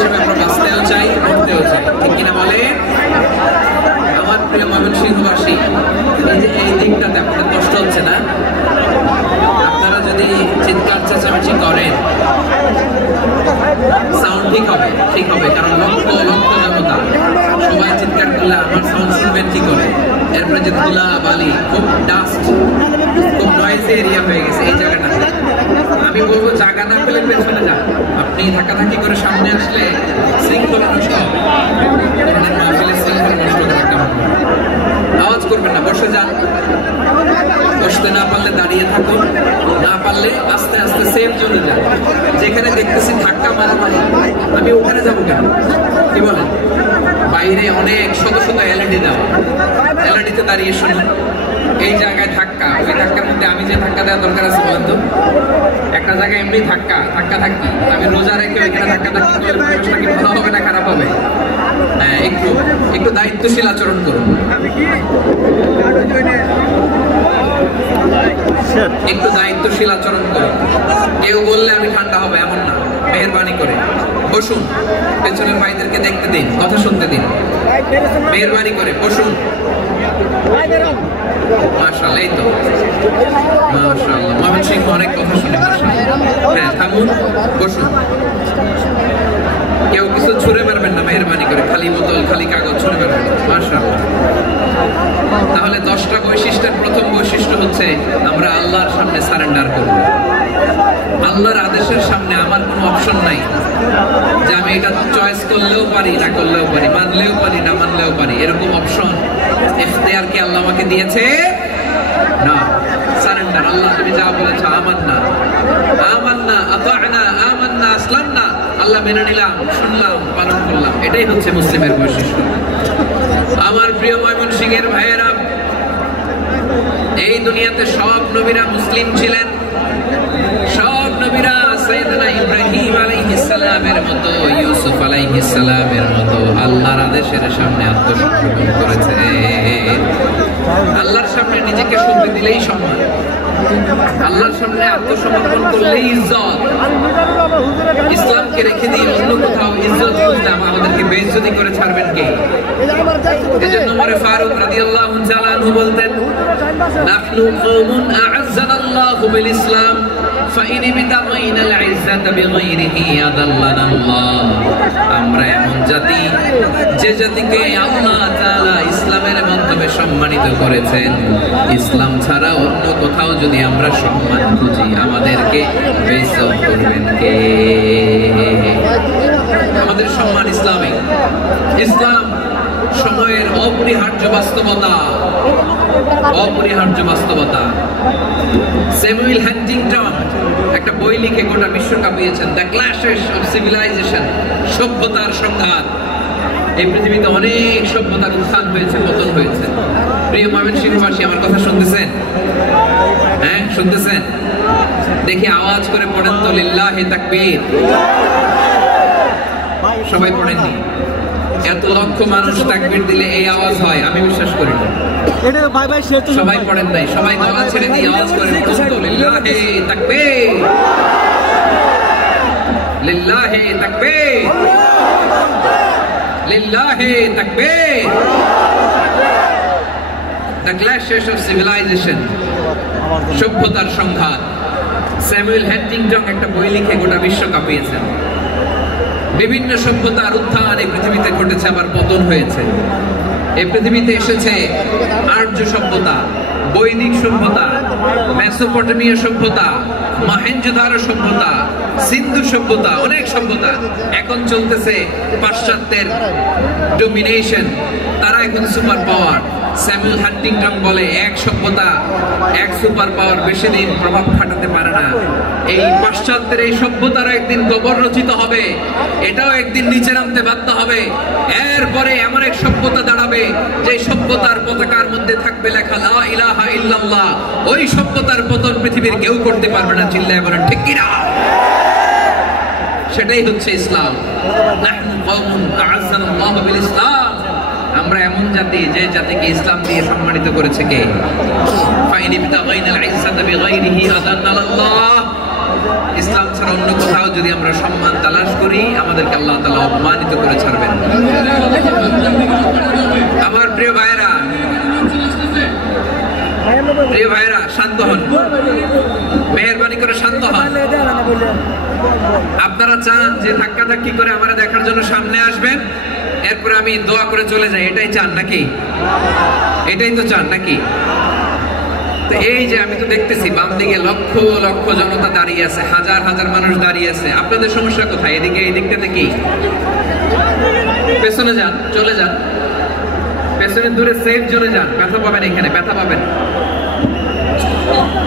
হিসেবে আমরা বাঁচতেও চাই, মরতেও চাই, ঠিক কিনা বলে? আমার প্রিয় ময়মনসিংহবাসী, এই দিকটাতে আপনাদের কষ্ট হচ্ছে না? আপনারা যদি চিৎকার চেঁচামেচি করেন, সাউন্ড ঠিক হবে, ঠিক হবে, কারণ লক্ষ লক্ষ জনতা সবাই চিৎকার করলে আমার সাউন্ড শুনবেন কি করে? এরপরে যে ধুলা বালি, খুব ডাস্ট, খুব নয়েজি এরিয়া হয়ে গেছে এই জায়গাটা। আমি বলবো জায়গা না পেলে পেছনে যান। আপনি ধাক্কাধাক্কি করে সামনে আসলে শৃঙ্খলা নষ্ট হবে, মাহফিলের শৃঙ্খলা নষ্ট করার কারণ। আওয়াজ করবেন না, বসে যান। বসতে না পারলে দাঁড়িয়ে থাকুন, না পারলে আস্তে আস্তে সেফ জোনে যান। যেখানে দেখতেছি ধাক্কা মারামারি, আমি ওখানে যাবো কেন? কি বলেন? বাইরে অনেক শত শত এলইডি দেওয়া, এলইডিতে দাঁড়িয়ে শুনুন। এই জায়গায় ধাক্কা, ওই ধাক্কার মধ্যে আমি যে ধাক্কা দেওয়া দরকার আছে বলেন তো? একটা জায়গায় এমনি ধাক্কা থাকি, আমি রোজা রেখে ওইখানে ধাক্কা থাকি করলে মানুষটা কি ভালো হবে না খারাপ হবে? হ্যাঁ, একটু দায়িত্বশীল আচরণ করুন, একটু দায়িত্বশীল আচরণ করুন। কেউ বললে আমি ঠান্ডা হবে এমন না, মেহেরবানি করে বসুন। পেছনের ভাইদেরকে দেখতে দিন, কথা শুনতে দিন, মেহেরবানি করে বসুন। মাশাআল্লাহ, এই তো মাশাআল্লাহ, ময়মনসিংহ অনেক কথা শুনে। হ্যাঁ, থাকুন, বসুন। কেউ কিছু ছুঁড়ে মারবেন না, মেহেরবানি করে। খালি বোতল, খালি কাগজ ছুঁড়ে মারবেন না। মাশাআল্লাহ। তাহলে 10টা বৈশিষ্ট্যের প্রথম বৈশিষ্ট্য হচ্ছে আমরা আল্লাহর সামনে সারেন্ডার করব। আল্লাহর আদেশের সামনে আমার কোনো অপশন নাই যে আমি এটা চয়েস করলেও পারি, না করলেও পারি, মানলেও পারি, না মানলেও পারি, এরকম অপশন ইখতিয়ার কি আল্লাহ আমাকে দিয়েছে? না। সারেন্ডার। আল্লাহ তুমি যা বলেছো, আমান্না, আমান্না, আতা'না, আমান্না, আসলামনা, আল্লাহ মেনে নিলাম, শুনলাম, পালন করলাম। এটাই হচ্ছে মুসলিমের বৈশিষ্ট্য। আমার প্রিয় ময়মনসিংহের ভাইয়েরা, এই দুনিয়াতে সব নবীরা মুসলিম ছিলেন। সব নবীরা সাইয়েদনা ইব্রাহিম আলাইহিস সালামের মতো, ইউসুফ আলাইহিস সালামের মতো আল্লাহর আদেশের সামনে আত্মসমর্পণ করেছে। আল্লাহর সামনে নিজেকে সঁপে দিলেই সম্মান, আল্লাহর সামনে আত্মসমর্পণ করলেই ইজ্জত। ইসলামকে রেখে দিয়ে অন্য কোথাও ইজ্জত খুঁজলাম, আমাদেরকে বেইজ্জতি করে ছাড়বেন কে? এজন্য ওমর ফারুক রাদিয়াল্লাহু তাআলা আনহু বলতেন, নাহনু কওমুন আ'আজ্জানাল্লাহু বিল ইসলাম ফাইন বিতাগাইনাল ইজ্জাতা বিগাইরিহি আদাল্লানা আল্লাহ। আমরা এমন জাতি, যে জাতিকে আল্লাহ তাআলা ইসলামের মাধ্যমে সম্মানিত করেছেন। ইসলাম ছাড়া অন্য কোথাও যদি আমরা সম্মান খুঁজি, আমাদেরকে বেইজ্জত করবেন কে? আমাদের সম্মান ইসলামে। ইসলাম সময়ের অপরিহার্য বাস্তবতা, অপরিহার্য বাস্তবতা। স্যামুয়েল হান্টিংটন একটা বই লিখে গোটা বিশ্ব কাঁপিয়েছেন, দ্য ক্ল্যাশেস অফ সিভিলাইজেশন, সভ্যতার সংঘাত। এই পৃথিবীতে অনেক সভ্যতার উত্থান হয়েছে, পতন হয়েছে। প্রিয় ময়মনসিংহবাসী, আমার কথা শুনতেছেন? হ্যাঁ, শুনতেছেন? দেখি আওয়াজ করে পড়েন তো, লিল্লাহি তাকবীর। সবাই পড়েননি? এত লক্ষ মানুষ তাকবীর দিলে এই আওয়াজ হয়? আমি বিশ্বাস করি না। সবাই পড়েন নাই, সবাই গলা ছেড়ে দিয়ে আওয়াজ করেন তো, লিল্লাহি তাকবীর, লিল্লাহি তাকবীর, লিল্লাহি তাকবীর। দ্য ক্ল্যাশেস অফ সিভিলাইজেশন, সভ্যতার সংঘাত। স্যামুয়েল হান্টিংটন একটা বই লিখে গোটা বিশ্ব কাঁপিয়েছেন। বিভিন্ন সভ্যতার উত্থান এই পৃথিবীতে ঘটেছে, আবার পতন হয়েছে। এই পৃথিবীতে এসেছে আর্য সভ্যতা, বৈদিক সভ্যতা, মেসোপটেমিয়া সভ্যতা, মহেঞ্জোদারো সভ্যতা, সিন্ধু সভ্যতা, অনেক সভ্যতা। এখন চলতেছে পাশ্চাত্যের ডমিনেশন, তারা এখন সুপার পাওয়ার। স্যামুয়েল হান্টিংটন বলে, এক সভ্যতা, এক সুপার পাওয়ার বেশি দিন প্রভাব খাটাতে পারে না। এই পাশ্চাত্যের এই সভ্যতারও একদিন কবর রচিত হবে, এটাও একদিন নিচে নামতে বাধ্য হবে। এরপরে এমন এক সভ্যতা দাঁড়াবে যে সভ্যতার পতাকার মধ্যে থাকবে লেখা লা ইলাহা ইল্লাল্লাহ। ওই সভ্যতার পতন পৃথিবীর কেউ করতে পারবে না। চিল্লায় বলেন ঠিক কিনা? সেটাই হচ্ছে ইসলাম। নাহনু কওমুন আ'আজ্জানাল্লাহু বিল ইসলাম। আমরা এমন জাতি, যে জাতিকে ইসলাম দিয়ে সম্মানিত করেছে কে? ফাইন ইবতাগাইনাল ইজ্জাতা বিগাইরিহি আদাল্লাল্লাহ। ইসলাম ছাড়া অন্য কোথাও যদি আমরা সম্মান তালাশ করি, আমাদেরকে আল্লাহ তাআলা অপমানিত করে ছাড়বেন। আমার প্রিয় ভাইরা, শান্ত হন, মেহেরবানি করে শান্ত হন। আপনারা চান যে ধাক্কা ধাক্কি করে আমারে দেখার জন্য সামনে আসবেন, এরপরে আমি দোয়া করে চলে যাই, এটাই চান নাকি? এটাই তো চান নাকি? তো এই যে আমি তো দেখতেছি বাম দিকে লক্ষ লক্ষ জনতা দাঁড়িয়ে আছে, হাজার হাজার মানুষ দাঁড়িয়ে আছে। আপনাদের সমস্যা কোথায়? এদিকে, এই দিকটাতে কি? পেছনে যান, চলে যান, পেছনে দূরে সেফ জোনে যান। ব্যথা পাবেন, এখানে ব্যথা পাবেন।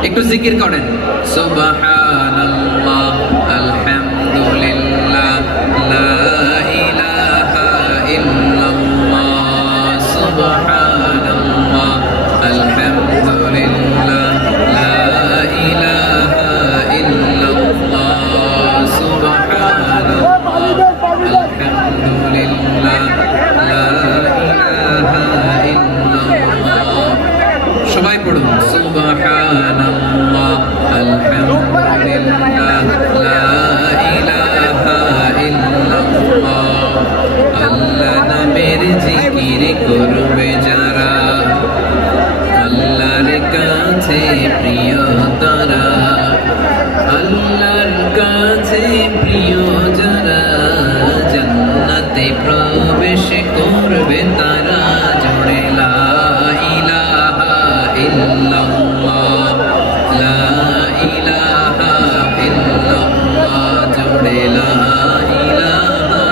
একটু জিকির করেন, সুবহানাল্লাহ, আলহামদুলিল্লাহ, লা ইলাহা ইল্লাল্লাহ, সুবহানাল্লাহ, আলহামদুলিল্লাহ, লা ইলাহা ইল্লাল্লাহ, সুবহানাল্লাহ, আলহামদুলিল্লাহ, লা ইলাহা ইল্লাল্লাহ। সবাই পড়ুন, সুবহানাল্লাহ, আলহামদুলিল্লাহ, লা ইলাহা ইল্লাল্লাহ। আল্লাহ নামের জিকির করবে যারা, আল্লাহর কাছে প্রিয় তারা, আল্লাহর কাছে প্রিয় যারা, জান্নাতে প্রবেশ করবে তারা। জোরে লা ইলাহা ইল্লাল্লাহ, লা ইলাহা ইল্লাল্লাহ, জোরে লা ইলাহা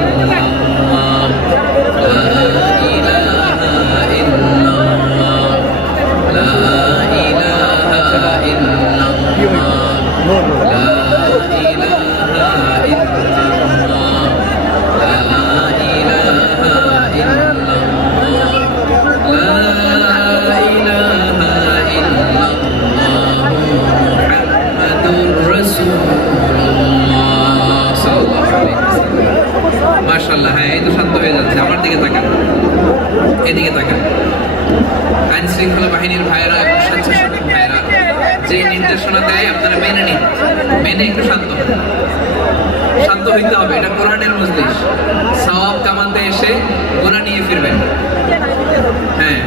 ইল্লাল্লাহ, লা ইলাহা ইল্লাল্লাহ, লা ইলাহা ইল্লাল্লাহ, লা ইলাহা ইল্লাল্লাহ, লা ইলাহা ইল্লাল্লাহ, লা ইলাহা ইল্লাল্লাহ, মুহাম্মাদুর রাসূলুল্লাহ সাল্লাল্লাহু আলাইহি ওয়াসাল্লাম। মাশাআল্লাহ, হ্যাঁ, এই তো শান্ত হয়ে যাচ্ছে। আমার দিকে তাকান, এদিকে তাকান। আইন শৃঙ্খলা বাহিনীর ভাইয়েরা, স্বেচ্ছাসেবক ভাইয়েরা যে নির্দেশনা দেয় আপনারা মেনে নিন, মেনে একটু শান্ত হন। শান্ত হইতে হবে, এটা কোরআনের মজলিস। সওয়াব কামাতে এসে গুনাহ নিয়ে ফিরবেন। হ্যাঁ,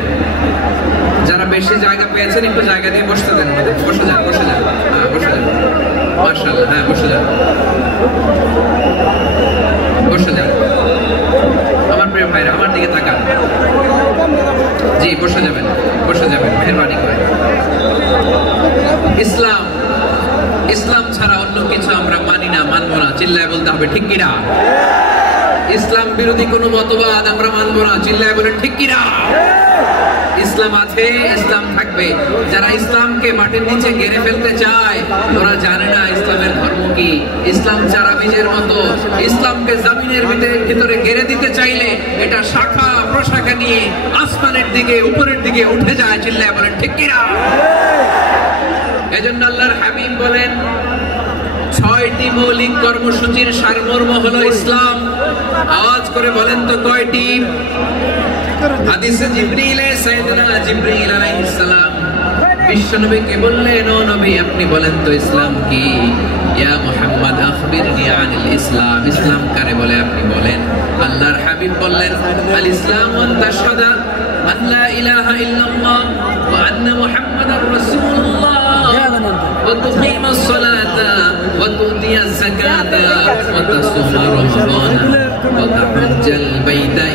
যারা বেশি জায়গা পেয়েছেন একটু জায়গা দিয়ে বসতে দেন। বসে যান, বসে যান, হ্যাঁ বসে যান। মাশাআল্লাহ, হ্যাঁ বসে যান, বসে যান। আমার প্রিয় ভাইরা, আমার দিকে তাকান। জি, বসে যাবেন, বসে যাবেন, মেহেরবানি করে। ইসলাম, ইসলাম ছাড়া অন্য কিছু আমরা মানি না, মানবো না। চিল্লায় বলতে হবে ঠিক কিনা? ইসলাম বিরোধী কোনো মতবাদ আমরা মানবো না। চিল্লায় বলেন ঠিক কিনা? ইসলাম আছে, ইসলাম থাকবে। যারা ইসলামকে মাটির নিচে গেড়ে ফেলতে চায়, ওরা জানে না ইসলামের ধর্ম কি। ইসলাম চারা বীজের মতো, ইসলামকে জমিনের ভিতরে গেড়ে দিতে চাইলে এটা শাখা প্রশাখা নিয়ে আসমানের দিকে, উপরের দিকে উঠে যায়। চিল্লায় বলেন ঠিক কিনা? এজন্য আল্লাহর হাবিব বলেন, ৬টি মৌলিক কর্মসূচির সারমর্ম হলো ইসলাম। আওয়াজ করে বলেন তো কয়টি? হাদিসে জিবরিলে, সাইয়েদনা জিবরিল আলাইহিস সালাম বিশ্বনবীকে বললেন, ও নবী আপনি বলেন তো ইসলাম কি? ইয়া মুহাম্মদ আখবিরনি আনিল ইসলাম। ইসলাম কারে বলে আপনি বলেন। আল্লাহর হাবিব বললেন, আল ইসলামু আন তাশহাদা আন লা ইলাহা ইল্লাল্লাহ ওয়া আন্না মুহাম্মাদার রাসূলুল্লাহ ওয়া তুকিমাস সালাতা ওয়া তুতিয়াজ যাকাতা ওয়া তাসুমা রমাদান ওয়া তাহাজ্জাল বাইতা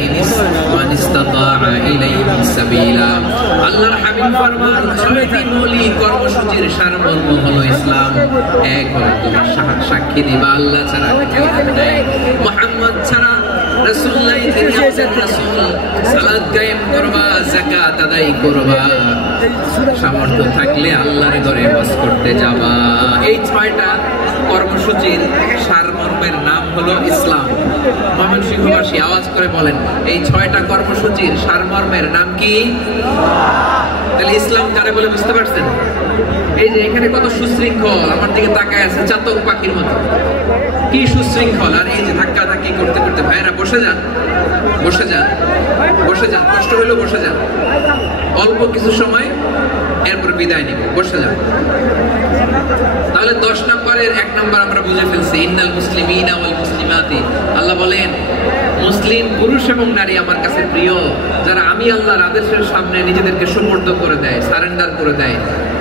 মান ইসতাতাআ ইলাইহি সাবিলা। আল্লাহর হাবিব ফরমান, ৬টি মৌলিক কর্মসূচির সারমর্ম হলো ইসলাম। এক হলো তুমি সাক্ষী দিবা আল্লাহ ছাড়া কেউ নাই, মুহাম্মদ ছাড়া রাসূলুল্লাহ তিনি আমাদের রাসূল। সালাত কায়েম করবা, যাকাত আদায় করবা, সামর্থ্য থাকলে আল্লাহর ঘরে হজ করতে যাবা। এই ৬টা কর্মসূচির সারমর্মের নাম হলো ইসলাম। ময়মনসিংহবাসী আওয়াজ করে বলেন, এই ৬টা কর্মসূচির সারমর্মের নাম কি? তাহলে ইসলাম কারে বলে বুঝতে পারছেন? এই যে এখানে কত সুশৃঙ্খল, আমার দিকে তাকায় আছে চাতক পাখির মতো, কি সুশৃঙ্খল। আর এই যে ধাক্কা ধাক্কি করতে করতে, ভাইরা বসে যান, বসে যান, বসে যান, কষ্ট হইলেও বসে যান। অল্প কিছু সময়, এরপর বিদায় নিব। বসে যান। তাহলে 10 নম্বরের 1 নম্বর আমরা বুঝে ফেলছি, ইন্নাল মুসলিমিনা ওয়াল মুসলিমাতি। আল্লাহ বলেন মুসলিম পুরুষ এবং নারী আমার কাছে প্রিয়, যারা আমি আল্লাহর আদেশের সামনে নিজেদেরকে সুপর্দ করে দেয়, সারেন্ডার করে দেয়,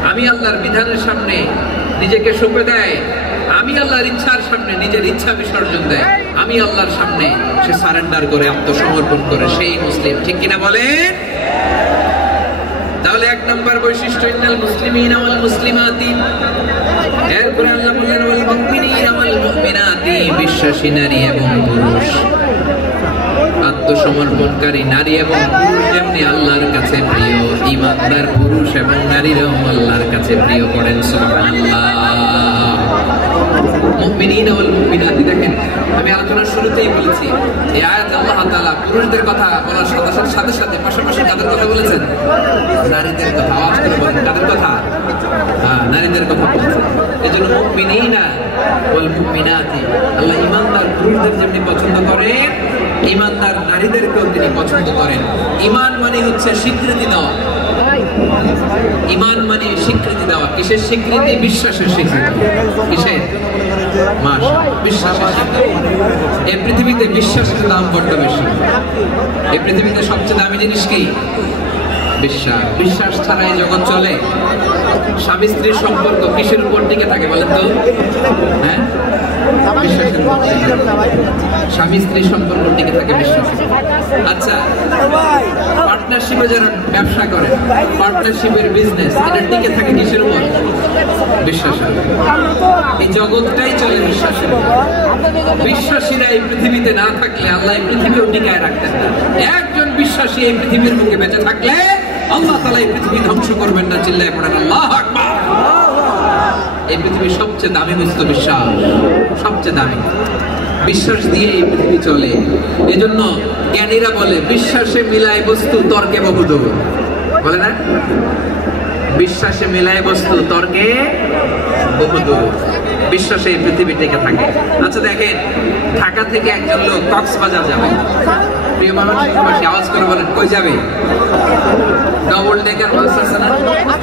আমি আল্লাহর বিধানের সামনে নিজেকে সঁপে দেয়, আমি আল্লাহর ইচ্ছার সামনে নিজের ইচ্ছা বিসর্জন দেয়, আমি আল্লাহর সামনে সে সারেন্ডার করে আত্মসমর্পণ করে, সেই মুসলিম। ঠিক কিনা বলেন? তাহলে 1 নম্বর বৈশিষ্ট্য ইন্নাল মুসলিমিনা ওয়াল মুসলিমাতি। এরপরে আল্লাহ বলেন ওয়াল মুমিনিনা ওয়াল মুমিনাতি, বিশ্বাসী নারী এবং পুরুষ, আত্মসমর্পণকারী নারী এবং পুরুষ যেমনি আল্লাহর কাছে প্রিয়, ঈমানদার পুরুষ এবং নারীরাও আল্লাহর কাছে প্রিয়। পড়েন সুবহানাল্লাহ। মুমিনিনা ওয়াল মুমিনাতি, দেখেন আমি আলোচনার শুরুতেই বলেছি এই আয়াতে আল্লাহ তাআলা পুরুষদের কথা বলার সাথে সাথে পাশাপাশি কাদের কথা বলেছেন? নারীদের কথা। আওয়াজ করে বলেন, কাদের কথা? নারীদের কথা বলেছেন। এজন্য মুমিনিনা ওয়াল মুমিনাতি, আল্লাহ ঈমানদার পুরুষদের যেমনি পছন্দ করেন, ঈমানদার নারীদেরকেও তিনি পছন্দ করেন। ঈমান মানে হচ্ছে স্বীকৃতি দেওয়া। ঈমান মানে স্বীকৃতি দেওয়া। কিসের স্বীকৃতি? বিশ্বাসের স্বীকৃতি। কিসের? বিশ্বাসের স্বীকৃতি। এই পৃথিবীতে বিশ্বাসের দাম বড্ড বেশি। এই পৃথিবীতে সবচেয়ে দামি জিনিস কি? বিশ্বাস। বিশ্বাস ছাড়া এই জগৎ চলে? স্বামী স্ত্রীর সম্পর্ক কিসের উপর টিকে থাকে বলেন তো? হ্যাঁ, বিশ্বাসের উপর। স্বামী স্ত্রীর সম্পর্ক টিকে থাকে বিশ্বাস। আচ্ছা, পার্টনারশিপে যারা ব্যবসা করে, পার্টনারশিপের বিজনেস, এটা টিকে থাকে কিসের উপর? বিশ্বাসের। এই জগৎটাই চলে বিশ্বাসের উপর। বিশ্বাসীরা এই পৃথিবীতে না থাকলে আল্লাহ এই পৃথিবীও টিকায় রাখতেন না। একজন বিশ্বাসী এই পৃথিবীর বুকে বেঁচে থাকলে আল্লাহ তাআলা এই পৃথিবী ধ্বংস করবেন না। চিল্লায় পড়েন আল্লাহু আকবার। এই পৃথিবীর সবচেয়ে দামি বস্তু বিশ্বাস, সবচেয়ে দামি। বিশ্বাস দিয়ে এই পৃথিবী চলে। এজন্য জ্ঞানীরা বলে বিশ্বাসে মিলায় বস্তু, তর্কে বহুদূর। বলে না? বিশ্বাসে মিলায় বস্তু, তর্কে বহুদূর। বিশ্বাসে এই পৃথিবী টিকে থাকে। আচ্ছা দেখেন, ঢাকা থেকে একজন লোক কক্সবাজার যাবে। প্রিয় মানুষবাসী আওয়াজ করে বলেন, কই যাবে? ডবল ডেকার বাস আছে না,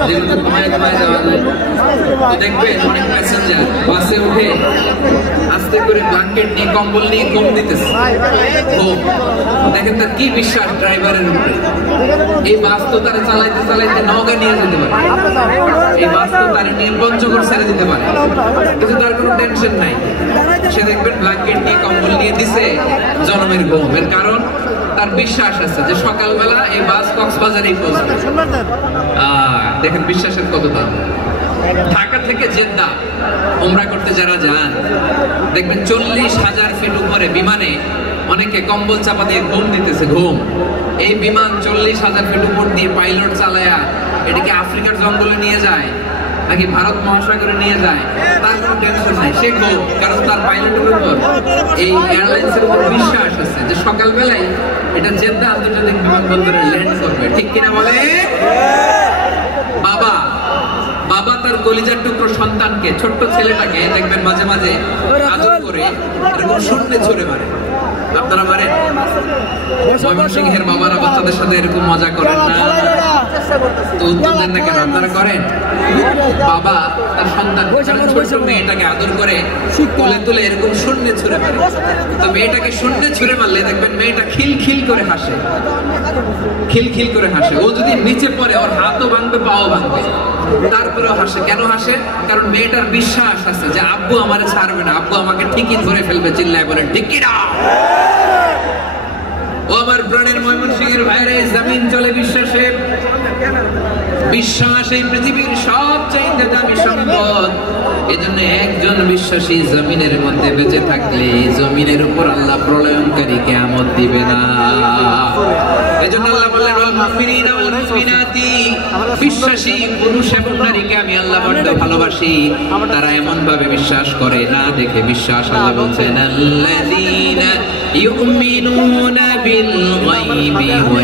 যেগুলোতে ঘুমায় ঘুমায় যাওয়া যায়। তো দেখবেন অনেক প্যাসেঞ্জার বাসে উঠে আস্তে করে ব্ল্যাঙ্কেট নিয়ে, কম্বল নিয়ে ঘুম দিতেছে। দেখেন তার কি বিশ্বাস ড্রাইভারের উপরে। এই বাস তো তারা চালাইতে চালাইতে নওগাঁ নিয়ে যেতে পারে, এই বাস তো তারা নিয়ে পঞ্চগড় ছেড়ে দিতে পারে, কিন্তু তার কোনো টেনশন নাই। সে দেখবেন ব্ল্যাঙ্কেট নিয়ে, কম্বল নিয়ে দিছে, জনমের ঘুম। এর কারণ তার বিশ্বাস আছে যে সকালবেলা এই বাস কক্সবাজারেই পৌঁছবে। দেখেন বিশ্বাসের কত দাম। ঢাকা থেকে জেদ্দা উমরা করতে যারা যান, দেখবেন 40,000 ফিট উপরে বিমানে অনেকে কম্বল চাপা দিয়ে ঘুম দিতেছে। ঘুম। এই বিমান 40,000 ফিট উপর দিয়ে পাইলট চালায়া এটাকে আফ্রিকার জঙ্গলে নিয়ে যায় নাকি ভারত মহাসাগরে নিয়ে যায়, তার কোনো টেনশন নাই। সে ঘুম, কারণ তার পাইলটের উপর, এই এয়ারলাইন্সের উপর বিশ্বাস আছে যে সকালবেলায় এটা জেদ্দা আন্তর্জাতিক বিমানবন্দরে ল্যান্ড করবে। ঠিক কিনা বলে? বাবা বাবা তার কলিজার টুকরো সন্তানকে, ছোট্ট ছেলেটাকে দেখবেন মাঝে মাঝে আদর করে এরকম শূন্যে ছুঁড়ে মারে। আপনারা মারেন? ময়মনসিংহের বাবারা বাচ্চাদের সাথে এরকম মজা করেন না? তো উত্তর দেন না কেন? আপনারা করেন? বাবা তার সন্তান ছোট মেয়েটাকে আদর করে তুলে তুলে এরকম শূন্যে ছুঁড়ে মারে। তো মেয়েটাকে শূন্যে ছুঁড়ে মারলে দেখবেন মেয়েটা খিলখিল করে হাসে, খিলখিল করে হাসে। ও যদি নিচে পড়ে ওর হাতও ভাঙবে, পাও ভাঙবে, তারপরেও হাসে। কেন হাসে? কারণ মেয়েটার বিশ্বাস আছে যে আব্বু আমারে ছাড়বে না, আব্বু আমাকে ঠিকই ধরে ফেলবে। চিল্লায় বলেন ঠিক কিনা? ও আমার প্রাণের ময়মনসিংহের ভাইরা, এই জমিন চলে বিশ্বাসে। বিশ্বাস এই পৃথিবীর সবচেয়ে দামি সম্পদ। এজন্য একজন বিশ্বাসী জমিনের মধ্যে বেঁচে থাকলে জমিনের উপর আল্লাহ প্রলয়ঙ্কারী কিয়ামত দিবে না। এজন্য আল্লাহ বললেন ওয়াল মুমিনিনা ওয়াল মুমিনাতি, বিশ্বাসী পুরুষ এবং নারীকে আমি আল্লাহ বড় ভালোবাসি। তারা এমন ভাবে বিশ্বাস করে, না দেখে বিশ্বাস। আল্লাহ বলছেন আল্লাযীনা ইউমিনুনা বিল গায়বি ওয়া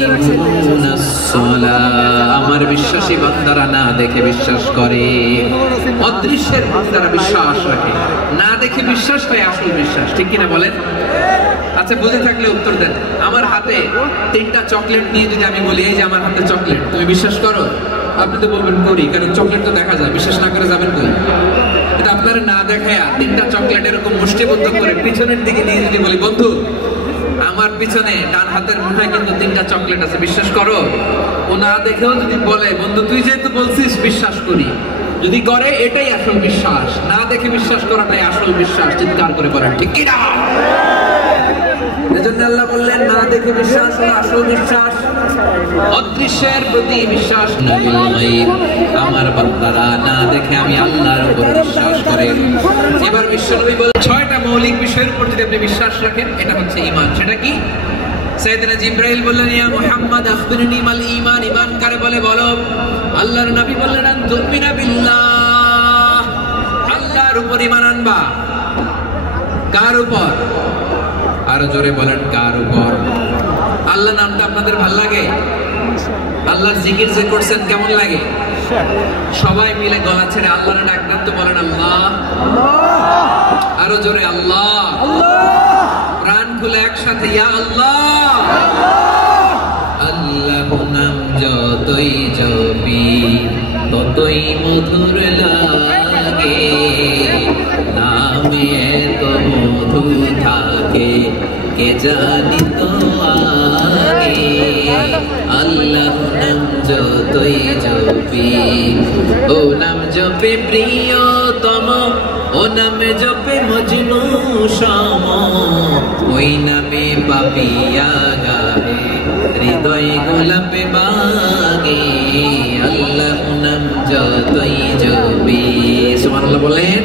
ইউকিমুনাস সালাহ। আমার বিশ্বাসী বান্দারা না দেখে বিশ্বাস করে। অদৃশ্যের বান্দারা বিশ্বাস রাখে, না দেখে বিশ্বাস হয় আসল বিশ্বাস। ঠিক কিনা বলেন? আচ্ছা বুঝে থাকলে উত্তর দেন। আমার হাতে 3টা চকলেট নিয়ে যদি আমি বলি এই যে আমার হাতে চকলেট, তুমি বিশ্বাস করো? আপনি তো বলবেন করি, কারণ চকলেট তো দেখা যায়, বিশ্বাস না করে যাবেন কই? এটা আপনারা না দেখায়া 3টা চকলেট এরকম মুষ্টিবদ্ধ করে পিছনের দিকে নিয়ে যদি বলি, বন্ধু আমার পিছনে ডান হাতের মুঠায় কিন্তু 3টা চকলেট আছে, বিশ্বাস করো? ও না দেখেও যদি বলে, বন্ধু তুই যেহেতু বলছিস বিশ্বাস করি, যদি করে এটাই আসল বিশ্বাস, না দেখে বিশ্বাস করাটাই আসল বিশ্বাস। চিৎকার করে বলেন ঠিক কিনা? এজন্য আল্লাহ বললেন না দেখে বিশ্বাস হলো আসল বিশ্বাস, অদৃশ্যের প্রতি বিশ্বাস নয়। আমার বান্দারা না দেখে আমি আল্লাহর উপর বিশ্বাস করে। এবার বিশ্বনবী বলেন 6টা মৌলিক বিষয়ের উপর যদি আপনি বিশ্বাস রাখেন, এটা হচ্ছে ঈমান। সেটা কি? সাইয়েদনা জিবরাইল বললেন, ইয়া মুহাম্মদ আখবিরনি মাল ঈমান, ঈমান কারে বলে বলো। আল্লাহর নবী বললেন, আন তুমিনা বিল্লাহ, আল্লাহর উপর ঈমান আনবা। কার উপর? আরো জোরে বলেন, কার উপর? আল্লাহ নামটা আপনাদের ভালো লাগে? আল্লাহর জিকির যে করছেন কেমন লাগে? সবাই মিলে গলা ছেড়ে আল্লাহর ডাক দেন তো, বলেন আল্লাহ। আরো জোরে আল্লাহ। প্রাণ খুলে একসাথে ইয়া আল্লাহ। আল্লাহ নাম যতই জপি ততই মধুর লাগে, নামে এত মধু থাকে কে জানি তো আগে। আল্লাহ নাম যতই জপি, ও নাম জপে প্রিয়তম, ও নামে জপে মজনু সম, ওই নামে পাপিয়া গায়ে হৃদয় গোলাপে বাগে। আল্লাহ নাম যতই জপি, সুবহানাল্লাহ বলেন।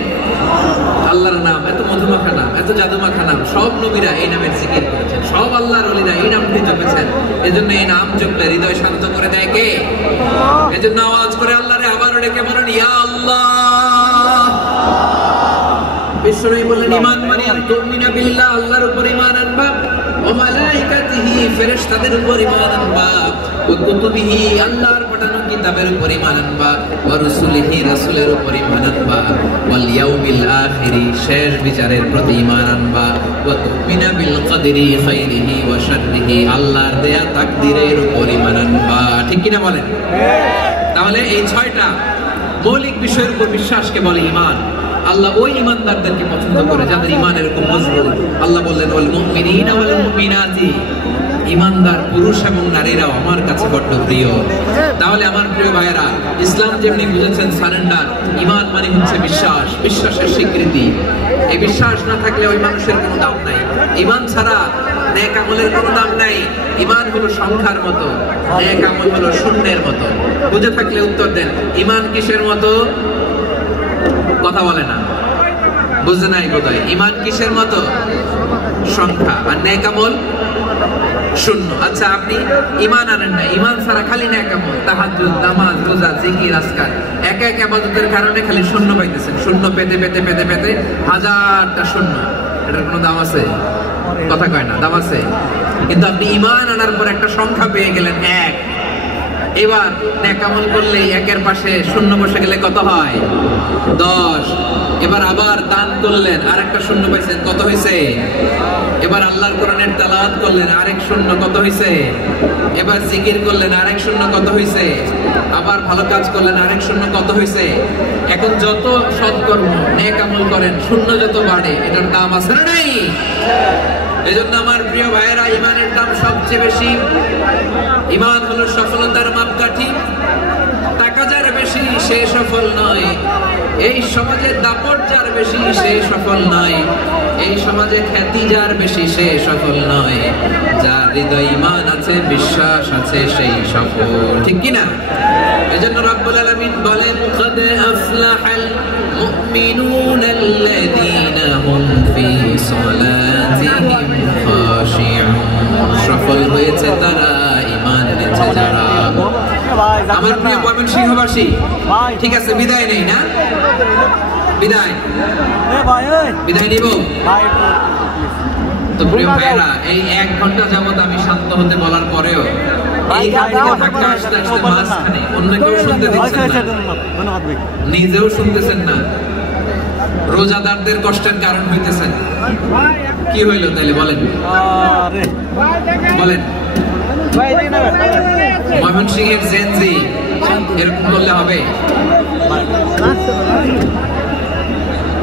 আল্লাহর নাম এত মধুমাখা নাম, এত জাদুমাখা নাম, সব নবীরা এই নামের জিকির করেছেন, সব আল্লাহর ওলিরা এই নামটি জপেছেন। এজন্য এই নাম জপলে হৃদয় শান্ত করে দেয় কে? এজন্য আওয়াজ করে আল্লাহরে আবারও ডেকে বলেন ইয়া আল্লাহ। বিশ্বনবী বললেন ঈমান মানে আন তুমিনা বিল্লাহ, আল্লাহর উপর ঈমান আনবা, ওয়া মালাইকাতিহি, ফেরেশতাদের উপর ঈমান আনবা, ওয়া কুতুবিহি, আল্লাহর পাঠানো কিতাবের উপর ঈমান আনবা, ওয়া রাসূলিহি, রাসূলের উপর ঈমান আনবা, ওয়াল ইয়াউমিল আখিরি, শেষ বিচারের প্রতি ঈমান আনবা, ওয়া তুমিনা বিল কদরি খাইরিহি ওয়া শাররিহি, আল্লাহর দেয়া তাকদীরের উপর ঈমান আনবা। ঠিক কি না বলেন? তাহলে এই 6টা মৌলিক বিষয়ের উপর বিশ্বাসকে বলে ঈমান। আল্লাহ ওই ঈমানদারদেরকে পছন্দ করে যাদের ঈমান এরকম মজবুত। আল্লাহ বললেন ওয়াল মুমিনিনা ওয়াল মুমিনাতি, ঈমানদার পুরুষ এবং নারীরাও আমার কাছে বড় প্রিয়। তাহলে আমার প্রিয় ভাইরা, ইসলাম যেমনি বুঝেছেন সারেন্ডার, ঈমান মানে হচ্ছে বিশ্বাস, বিশ্বাসের স্বীকৃতি। এই বিশ্বাস না থাকলে ওই মানুষের কোনো দাম নাই। ঈমান ছাড়া নেক আমলের কোনো দাম নাই। ঈমান হলো সংখ্যার মতো, নেক আমল হলো শূন্যের মতো। বুঝে থাকলে উত্তর দেন, ঈমান কিসের মতো? কথা বলে না, বুঝে নাই বোধহয়। ঈমান কিসের মতো? সংখ্যা। আর নেক আমল শূন্য। আচ্ছা, আপনি ঈমান আনেন না, ঈমান ছাড়া খালি নেক আমল, তাহাজ্জুদ, নামাজ, রোজা, জিকির, আজকার, এক এক ইবাদতের কারণে খালি শূন্য পাইতেছেন। শূন্য পেতে পেতে পেতে পেতে হাজারটা শূন্য। এটার কোনো দাম আছে? কথা কয় না, দাম আছে। কিন্তু আপনি ঈমান আনার পর একটা সংখ্যা পেয়ে গেলেন, এক। এবার নেক আমল করলে একের পাশে শূন্য বসে গেলে কত হয়? 10। এবার আবার দান করলেন, আরেকটা শূন্য পাইছেন, কত হয়েছে? এবার আল্লাহর কোরআনের তেলাওয়াত করলেন, আরেক শূন্য, কত হয়েছে? এবার জিকির করলেন, আরেক শূন্য, কত হয়েছে? আবার ভালো কাজ করলেন, আরেক শূন্য, কত হয়েছে? এখন যত সৎকর্ম নেক আমল করেন, শূন্য যত বাড়ে, এটার দাম আছে না নাই? এজন্য আমার প্রিয় ভাইয়েরা, ঈমানের দাম সবচেয়ে বেশি। ঈমান হলো সফলতার মাপকাঠি। টাকা যার বেশি সে সফল নয়, এই সমাজে দাপট যার বেশি সে সফল নয়, এই সমাজে খ্যাতি যার বেশি সে সফল নয়, যার হৃদয়ে ঈমান আছে, বিশ্বাস আছে, সেই সফল। ঠিক কি না? এজন্য রব্বুল আলামিন বলেন, قد أفلح المؤمنون الذين هم في صلاتهم خاشعون, সফল হয়েছে তারা, ঈমান এনেছে যারা। আমার প্রিয় বলবেন সিংহবাসী, ঠিক আছে, বিদায় নেই না? বিদায় বিদায় নিব তো। প্রিয় ভাইরা, এই 1 ঘন্টা যাবত আমি শান্ত হতে বলার পরেও অন্য কেউ শুনতে দিচ্ছেন না, নিজেও শুনতেছেন না, রোজাদারদের কষ্টের কারণ হইতেছেন। কি হইল তাইলে বলেন, বলেন? ময়মনসিংহের জেনজি এরকম করলে হবে?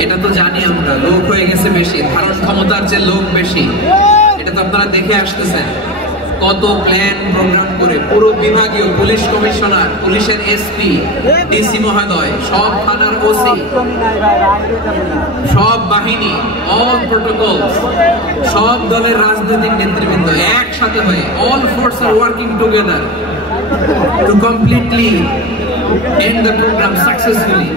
এটা তো জানি আমরা, লোক হয়ে গেছে বেশি, ধারণ ক্ষমতার যে লোক বেশি, এটা তো আপনারা দেখে আসতেছেন। কত প্ল্যান প্রোগ্রাম করে পুরো বিভাগীয় পুলিশ কমিশনার, পুলিশের এসপি, ডিসি মহোদয়, সব থানার ওসি, সব বাহিনী, অল প্রোটোকল, সব দলের রাজনৈতিক নেতৃবৃন্দ একসাথে হয়ে অল ফোর্স আর working together to completely end the programme successfully.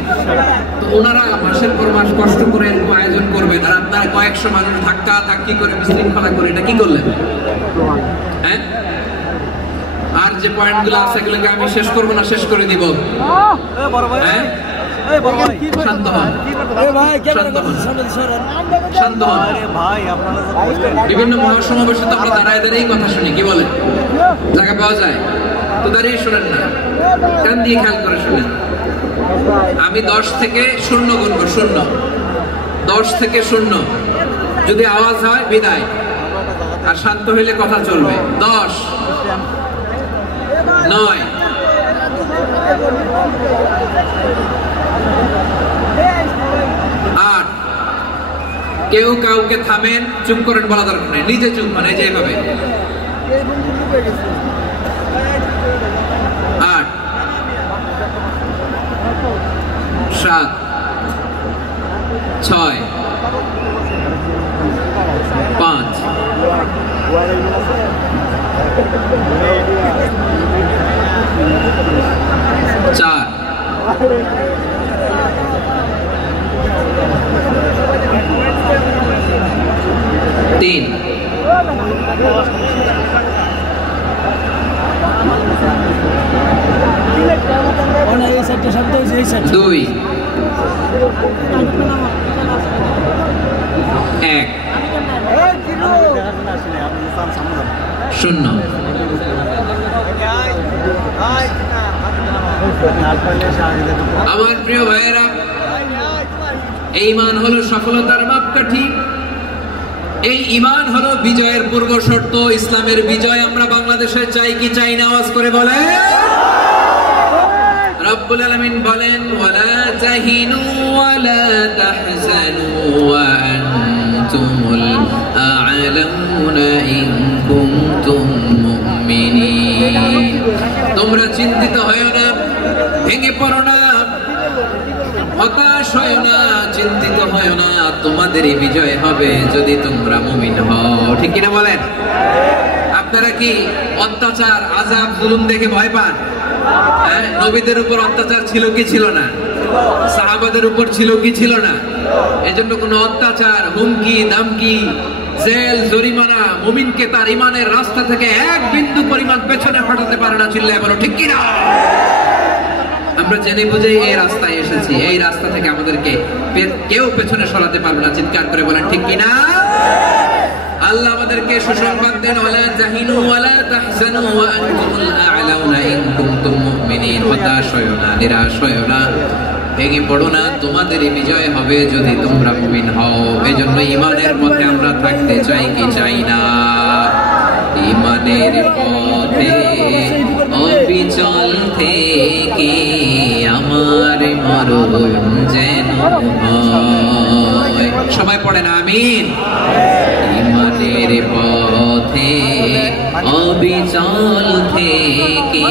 তো ওনারা মাসের পর মাস কষ্ট করে এরকম আয়োজন করবেন, আর আপনারা কয়েকশো মানুষ ধাক্কা ধাক্কি করে বিশৃঙ্খলা করে এটা কি করলেন? হ্যাঁ, আর যে পয়েন্ট গুলো আছে এগুলোকে আমি শেষ করবো না, শেষ করে দিব। হ্যাঁ, শান্ত হন, শান্ত হন। বিভিন্ন মহাসমাবেশে তো আমরা দাঁড়ায় দাঁড়িয়ে কথা শুনি, কি বলে? জায়গা পাওয়া যায় তো দাঁড়িয়ে শোনেন না, কান দিয়ে খেয়াল করে শোনেন। আমি 10 থেকে 0 গুনবো, 0, 10 থেকে 0, যদি আওয়াজ হয় বিদায়, আর শান্ত হইলে কথা চলবে। 10, 9, 8, কেউ কাউকে থামেন, চুপ করেন, বলা দরকার নেই, নিজে চুপ, মানে যেভাবে 8, 7, 6, 5, 4, 3, 2, 1, 0। আমার প্রিয় ভাইয়েরা, এই ঈমান হলো সফলতার মাপকাঠি, এই ঈমান হলো বিজয়ের পূর্ব শর্ত। ইসলামের বিজয় আমরা বাংলাদেশে চাই কি চাই না? আওয়াজ করে বলে। রব্বুল আলামিন বলেন, ওয়ালা তাহিনু ওয়ালা তাহজানু ওয়া আনতুমুল আ'লাউনা ইন কুনতুম মুমিনিন। তোমরা চিন্তিত হয়ো না, ভেঙে পড়ো না, হতাশ হয় না, চিন্তিত হয় না, তোমাদেরই বিজয় হবে যদি তোমরা মুমিন হও। ঠিক কিনা বলেন? আপনারা কি অত্যাচার, আযাব, জুলুম দেখে ভয় পান? হ্যাঁ, নবীদের উপর অত্যাচার ছিল কি ছিল না? সাহাবাদের উপর ছিল কি ছিল না? এজন্য কোন অত্যাচার, হুমকি, দামকি, জেল, জরিমানা মুমিনকে তার ঈমানের রাস্তা থেকে এক বিন্দু পরিমাণ পেছনে হটাতে পারে না। চিল্লায় বলো ঠিক কিনা? আমরা জেনে বুঝে এই রাস্তায় এসেছি, এই রাস্তা থেকে আমাদেরকে কেউ পেছনে সরাতে পারবে না। চিৎকার করে বলেন ঠিক কিনা? আল্লাহ আমাদেরকে সুসংবাদ দেন, ওয়ালা তাহিনু ওয়ালা তাহজানু ওয়া আনতুমুল আ'লাউনা ইন কুনতুম মুমিনিন। হতাশ হয়ো না, নিরাশ হয়ো না, ভেঙে পড়ো না, তোমাদেরই বিজয় হবে যদি তোমরা মুমিন হও। এজন্য ঈমানের পথে আমরা থাকতে চাই কি চাই না? ঈমানের পথে অবিচল থেকে আমার মরণ যেন হয়। সবাই পড়েন আমিন। ঈমানের পথে অবিচল থেকে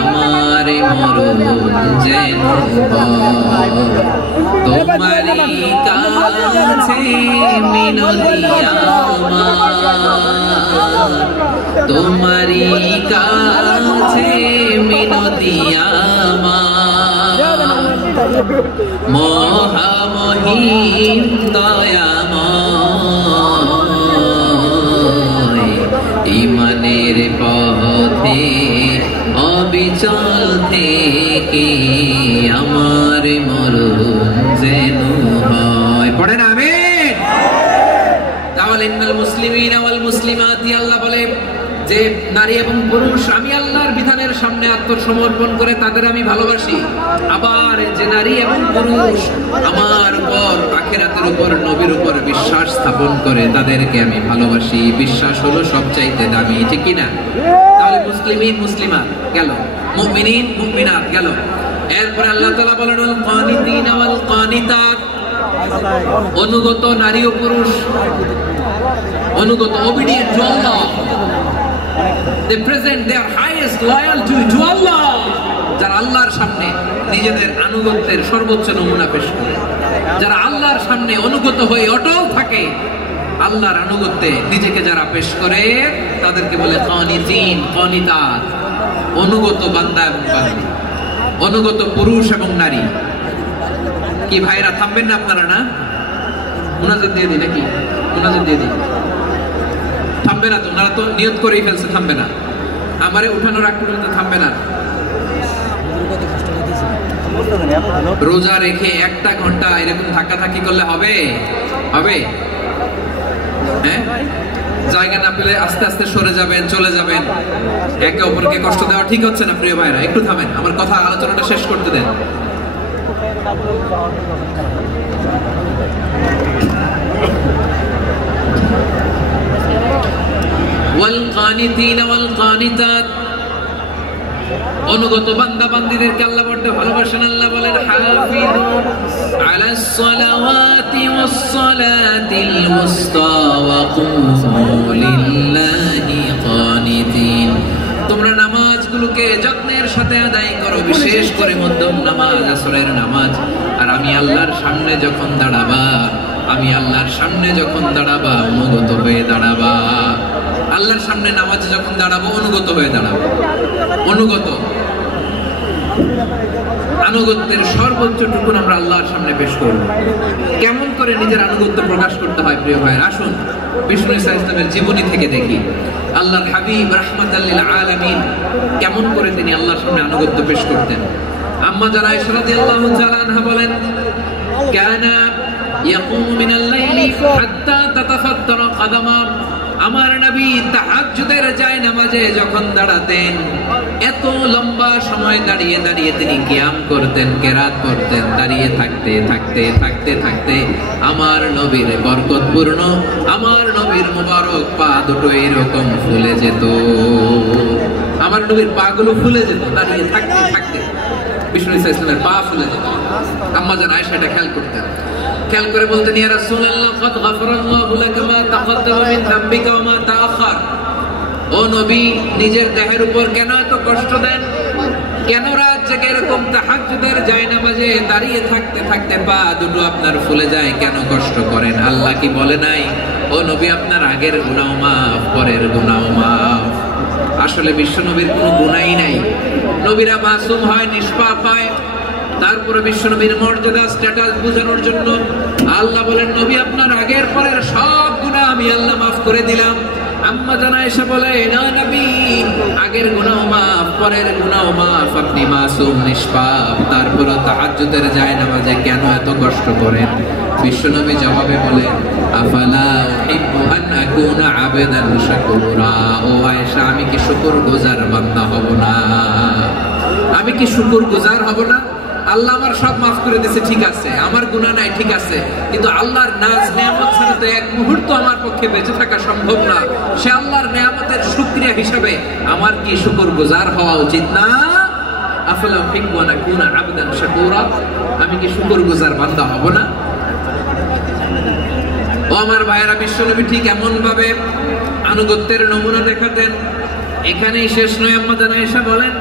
আমার মরণ যেন হয়। তোমারই কাছে মিনতি আমার, তোমারই কাছে মিনতি আমার, মহামহিম দয়াময়। ঈমানের পথে অবিচল থেকে আমার মরণ যেন হয়। পড়েন আমিন। তাহলে ইন্নাল মুসলিমিনা ওয়াল মুসলিমাতি, আল্লাহ বলে যে নারী এবং পুরুষ আমি আল্লাহর বিধানের সামনে আত্মসমর্পণ করে তাদের আমি ভালোবাসি। আবার যে নারী এবং পুরুষ আমার উপর, আখিরাতের উপর, নবীর উপর বিশ্বাস স্থাপন করে তাদেরকে আমি ভালোবাসি। বিশ্বাস হলো সবচাইতে দামি। ঠিক কিনা? মুসলিমিন মুসলিমাত গেল, মুমিনিন মুমিনাত গেল। এরপর আল্লাহ তাআলা বলেন আল কানিতিন ওয়াল কানিতাত, অনুগত নারী ও পুরুষ, অনুগত obedient to Allah, they present their highest loyalty to Allah, যারা আল্লাহর সামনে নিজেদের আনুগত্যের সর্বোচ্চ নমুনা পেশ করে, যারা আল্লাহর সামনে অনুগত হয়ে অটল থাকে, আল্লাহর আনুগত্যে নিজেকে যারা পেশ করে তাদেরকে বলে কানিতিন কানিতাত, অনুগত বান্দা এবং বান্দী, অনুগত পুরুষ এবং নারী। কি ভাইরা থামবেন না আপনারা? না মুনাজাত দিয়ে দিই নাকি? মুনাজাত দিয়ে দিই। থামবে না তো, ওনারা তো নিয়ত করেই ফেলছে থামবে না, আমারে উঠানোর আগ পর্যন্ত থামবে না। রোজা রেখে 1টা ঘন্টা এরকম ধাক্কাধাক্কি করলে হবে? হবে? হ্যাঁ, জায়গা না পেলে আস্তে আস্তে সরে যাবেন, চলে যাবেন। একে অপরকে কষ্ট দেওয়া ঠিক হচ্ছে না প্রিয় ভাইরা, একটু থামেন, আমার কথা আলোচনাটা শেষ করতে দেন। ওয়াল কানিতিন ওয়াল কানিতাত, অনুগত বান্দা বান্দীদেরকে আল্লাহ বড় ভালোবাসেন। আল্লাহ বলেন হাফিজু আলাস সালাওয়াতি ওয়াস সালাতিল মুস্তা ওয়া কুমু লিল্লাহি কানিতিন, তোমরা নামাজগুলোকে যত্নের সাথে আদায় করো, বিশেষ করে মধ্যম নামাজ, আসরের নামাজ। আর আমি আল্লাহর সামনে যখন দাঁড়াবা, আমি আল্লাহর সামনে যখন দাঁড়াবা অনুগত হয়ে দাঁড়াবা। আল্লাহর সামনে নামাজে যখন দাঁড়াবো অনুগত হয়ে দাঁড়াবো। অনুগত, আনুগত্যের সর্বোচ্চ টুকুন আমরা আল্লাহর সামনে পেশ করব। কেমন করে নিজের আনুগত্য প্রকাশ করতে হয় প্রিয় ভাই, আসুন বিষ্ণু ঈসা ইসলামের জীবনী থেকে দেখি। আল্লাহর হাবিব রাহমাতাল লিল আলামিন কেমন করে তিনি আল্লাহর সামনে আনুগত্য পেশ করতেন। আম্মা জানা আয়েশা রাদিয়াল্লাহু তাআলা আনহা বলেন, কানা ইয়াকুমু মিনাল লাইলি হাত্তা তাতাফাত্তারা কদামা, আমার নবী তাহাজ্জুদের যায় নামাজে যখন দাঁড়াতেন, এত লম্বা সময় দাঁড়িয়ে দাঁড়িয়ে তিনি কিয়াম করতেন, কেরাত করতেন। দাঁড়িয়ে থাকতে থাকতে থাকতে থাকতে আমার নবীর বরকতপূর্ণ, আমার নবীর মোবারক পা দুটো এরকম ফুলে যেত, আমার নবীর পা গুলো ফুলে যেত দাঁড়িয়ে থাকতে থাকতে। বিষ্ণু ঈসা ইসলামের পা ফুলে যেত। আম্মা জান আয়েশা এটা খেয়াল করতেন। খেয়াল করে বলতেন, ইয়া রাসূলুল্লাহ কদ গাফারাল্লাহু লাকা মা তাকাদ্দামা মিন যামবিকা ওয়া মা তাআখার। ও নবী, নিজের দেহের উপর কেন এত কষ্ট দেন? কেন রাত জেগে এরকম তাহাজ্জুদের জায়নামাজে দাঁড়িয়ে থাকতে থাকতে পা দুটো আপনার ফুলে যায়, কেন কষ্ট করেন? আল্লাহ কি বলে নাই, ও নবী আপনার আগের গুনাহ মাফ, পরের গুনাহ মাফ? আসলে বিশ্ব নবীর কোনো গুনাহই নাই। নবীরা মাসুম হয়, নিষ্পাপ হয়। তারপরে বিশ্বনবীর মর্যাদা স্ট্যাটাস বোঝানোর জন্য আল্লাহ বলেন, নবী আপনার আগের পরের সব গুনাহ আমি আল্লাহ মাফ করে দিলাম। আম্মা জানা আয়েশা বলে, না নবী, আগের গুনাহ মাফ, পরের গুনাহ মাফ, আপনি মাসুম নিষ্পাপ, তারপরে তাহাজ্জুদের জায়নামাজে কেন এত কষ্ট করেন? বিশ্বনবী জবাবে বলেন, আফালা উহিব্বু আন আকুনা আবেদান শাকুরা। ও আয়েশা, আমি কি শুকরগুজার বান্দা হব না? আমি কি শুকরগুজার হব না? আল্লাহ আমার সব মাফ করে দিয়েছে, ঠিক আছে, আমার গুনাহ নাই, ঠিক আছে, কিন্তু আল্লাহর নাজ নিয়ামত ছাড়া তো এক মুহূর্ত আমার পক্ষে বেঁচে থাকা সম্ভব না। সে আল্লাহর নিয়ামতের শুকরিয়া হিসাবে আমার কি শুকরগুজার হওয়া উচিত না? আফালা উহিব্বু আন আকুনা আবদান শাকুরা, আমি কি শুকরগুজার বান্দা হব না? ও আমার ভাইয়েরা, বিশ্বনবী ঠিক এমন ভাবে আনুগত্যের নমুনা দেখাতেন। এখানেই শেষ নয়। আম্মা জানা আয়েশা বলেন,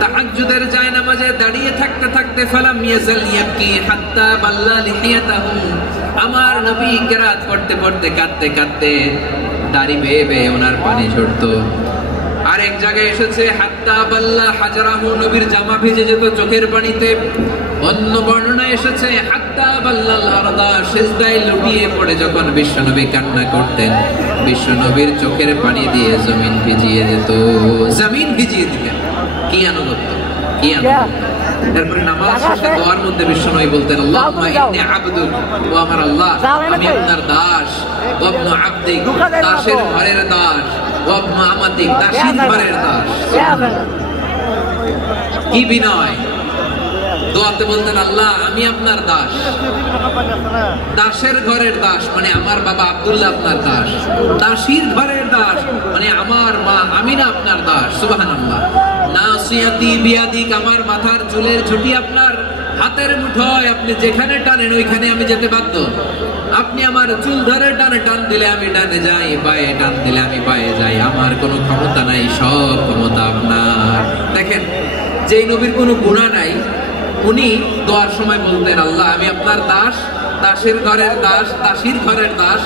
তাহাজ্জুদের জায়নামাজে দাঁড়িয়ে থাকতে থাকতে ফালাম ইয়াজাল ইয়াবকি হাত্তা বাল্লা লিহিয়াতাহু, আমার নবী কিরাত পড়তে পড়তে কাঁদতে কাঁদতে দাড়ি বেয়ে বেয়ে ওনার পানি ঝরতো। আর এক জায়গায় এসেছে হাত্তা বাল্লা হাজরাহু, নবীর জামা ভিজে যেত চোখের পানিতে। অন্য বর্ণনায় এসেছে হাত্তা বাল্লাল আরদা, সিজদায় লুটিয়ে পড়ে যখন বিশ্বনবী কান্না করতেন, বিশ্বনবীর চোখের পানি দিয়ে জমিন ভিজিয়ে যেত, জমিন ভিজিয়ে দিতেন। কি আনুগত্য, কি আনুগত্য! তারপরে নামাজ শেষে দোয়ার মধ্যে বিশ্বনবী বলতেন, আল্লাহুম্মা ইন্নী আবদুক, ও আমার আল্লাহ, আমি আপনার দাস, ওয়া ইবনু আবদিক, দাসের ঘরের দাস, ওয়া ইবনু আমাতিক, দাসীর ঘরের দাস। কি বিনয়! দোয়াতে বলতেন, আল্লাহ আমি আপনার দাস, দাসের ঘরের দাস মানে আমার বাবা আব্দুল্লাহ আপনার দাস, দাসীর ঘরের দাস মানে আমার মা আমিনা আপনার দাস। সুবহানাল্লাহ। নাসিয়াতি বিয়াদিক, আমার মাথার চুলের ঝুঁটি আপনার হাতের মুঠোয়, আপনি যেখানে টানেন ওইখানে আমি যেতে বাধ্য। আপনি আমার চুল ধরে টানে, টান দিলে আমি ডানে যাই, বায়ে টান দিলে আমি বায়ে যাই, আমার কোনো ক্ষমতা নাই, সব ক্ষমতা আপনার। দেখেন, যেই নবীর কোনো গুনাহ নাই উনি দোয়ার সময় বলতেন, আল্লাহ আমি আপনার দাস, দাসের ঘরের দাস, দাসীর ঘরের দাস,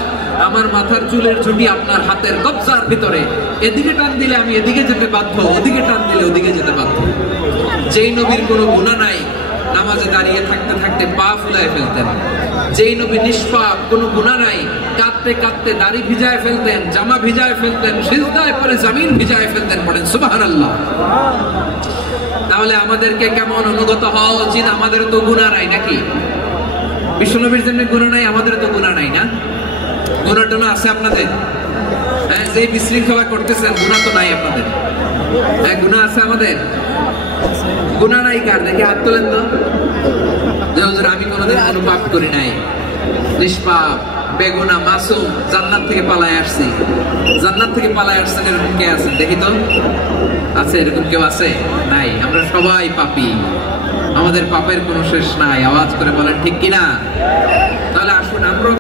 আমার মাথার চুলের ঝুঁটি আপনার হাতের কবজার ভিতরে, এদিকে টান দিলে আমি এদিকে যেতে বাধ্য, ওদিকে টান দিলে ওদিকে যেতে বাধ্য। যেই নবীর কোনো গুনাহ নাই নামাজে দাঁড়িয়ে থাকতে থাকতে পা ফুলায় ফেলতেন। যেই নবী নিষ্পাপ, কোনো গুনাহ নাই, কাঁদতে কাঁদতে দাড়ি ভিজায় ফেলতেন, জামা ভিজায় ফেলতেন, সিজদায় পড়ে জমিন ভিজায় ফেলতেন। পড়েন সুবহানাল্লাহ। তাহলে আমাদেরকে কেমন অনুগত হওয়া উচিত? আমাদের তো গুনাহ নাই নাকি? বিশ্বনবীর জন্য গুনাহ নাই, আমাদের তো গুনাহ নাই না? গুনাহ টুনা আছে আপনাদের? হ্যাঁ, যে বিশৃঙ্খলা করতেছেন গুনাহ তো নাই আপনাদের? হ্যাঁ, গুনাহ আছে আমাদের? গুনাহ নাই কার? দেখি হাত তোলেন তো। যে হুজুর আমি কোনোদিন কোনো পাপ করি নাই, নিষ্পাপ, বেগুনা, মাসুম, জান্নাত থেকে পালায় আসছি। জান্নাত থেকে পালায় আসছেন এরকম কে আছেন দেখি তো? আছে এরকম কেউ? আছে? নাই। আমরা সবাই পাপী, আমাদের পাপের কোনো শেষ নাই। আওয়াজ করে বলেন ঠিক কিনা? তাহলে আসুন আমরা